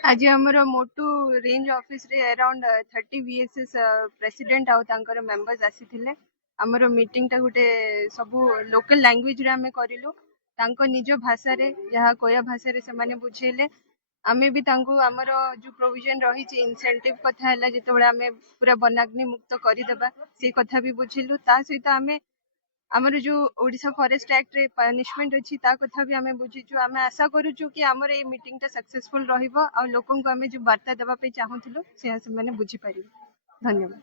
आज आमर मोटू range office रे अराउंड 30 VSS प्रेसिडेंट आउ तांकर मेंबर्स आसीथिले। आमर मीटिंग टा गुटे सबु लोकल लैंग्वेज रे हमें करिलु। तांको निज भाषा रे जहा कोया भाषा रे से माने बुझेले। आमे भी तांको आमर जो प्रोविजन रही छि इंसेंटिव कथा हैला जेतेबेले आमे पूरा वनाग्नि मुक्त करि देबा से कथा भी बुझिलु। ता सहित आमे आमर जो ओडिशा फॉरेस्ट एक्ट रे पनिशमेंट अछि ता कथा भी हमें बुझिछु। आमे आशा करूछु कि आमर ए मीटिंग टा सक्सेसफुल रहिबो आ लोकन को हमें जो वार्ता देबा पे चाहूथिलु से माने बुझि परिबे। धन्यवाद।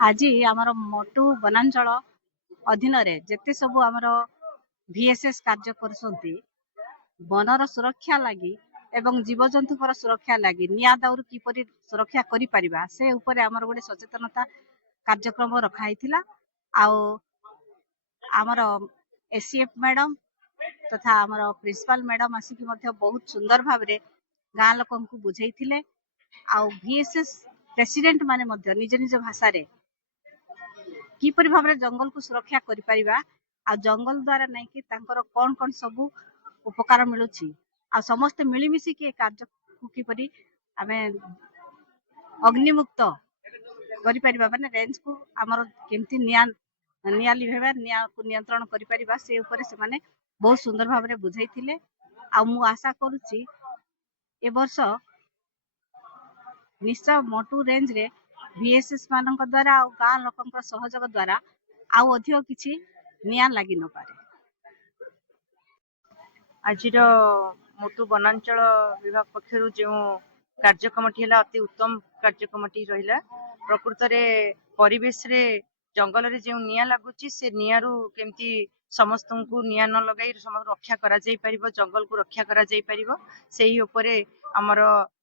आज आमर मोटू वनांचल अधीन रे जेते सब आमर VSS कार्य करसंती वनर सुरक्षा लगी एवं जीवजंतुकर सुरक्षा लगी निया दाउर किपरि सुरक्षा करि परिबा से ऊपर आमर गोटे सचेतनता कार्यक्रम रखाइथिला। आउ आमर एसीएफ मैडम तथा आमर प्रिंसिपल मैडम आसिक मध्य बहुत सुंदर भाव रे गाँ लोकन को बुझेइथिले। आउ VSS प्रेसिडेंट माने मध्य निज निज भाषा रे किपरि भाव रे जंगल को सुरक्षा करि परिबा आ जंगल द्वारा नै कि तांकर कोन कोन सब उपकार मिलुछि आ समस्त मिलिमिशि के कार्य को किपरि आमे अग्निमुक्त करि परिबा माने रेंज को हमर केमति निया लिभेबा निया को नियंत्रण करि परिबा से ऊपर से माने बहुत सुंदर भाव रे बुझाइथिले। आ मु आशा करूछि ए वर्ष निश्चय मोटू रेंज रे VSS मानक द्वारा आ गाँ लोकन सहयोग द्वारा आउ अधिक किछि निया लागि न पारे। आज मोटू वनांचल विभाग पक्षर जो कार्यक्रमटी है अति उत्तम कार्यक्रमटी रहा। प्रकृत में परिवेश रे जंगल रे जो निया लगुच से नियारू केमती समस्त को निया न लगाई समस्त रक्षा करा जाई परिबो, जंगल को रक्षा करा जाई परिबो सेही उपरे हमर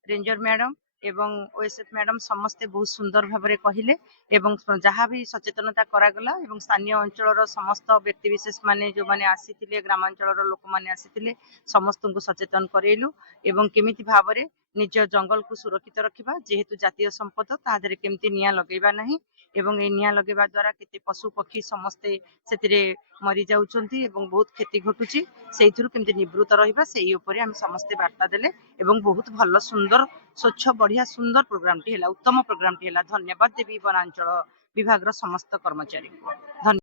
रेंजर मैडम एवं OSF मैडम समस्ते बहुत सुंदर भाव में कहले एवं जहाँ भी सचेतनता करागला एवं स्थानीय अंचल समस्त व्यक्ति विशेष माने जो माने आसीथिले ग्रामांचल लोक माने आसीथिले समस्त को सचेतन करेलु एवं केमिति भाव में निज जंगल को सुरक्षित रखिबा जेहेतु जातीय संपद तादरे केमिति निया लगेबा नहीं एवं ए निया लगेबा द्वारा केते पशु पक्षी समस्ते सेतिरे मरी जाउचंती एवं बहुत क्षति घटुची सेइथुरु केमिति निवृत्त रहिबा सेही उपरे हम समस्ते वार्ता देले एवं बहुत भल सुंदर स्वच्छ बढ़िया सुंदर प्रोग्राम टी हैला, उत्तम प्रोग्राम टी हैला। धन्यवाद देवी वनांचल विभाग समस्त कर्मचारी को। धन्यवाद।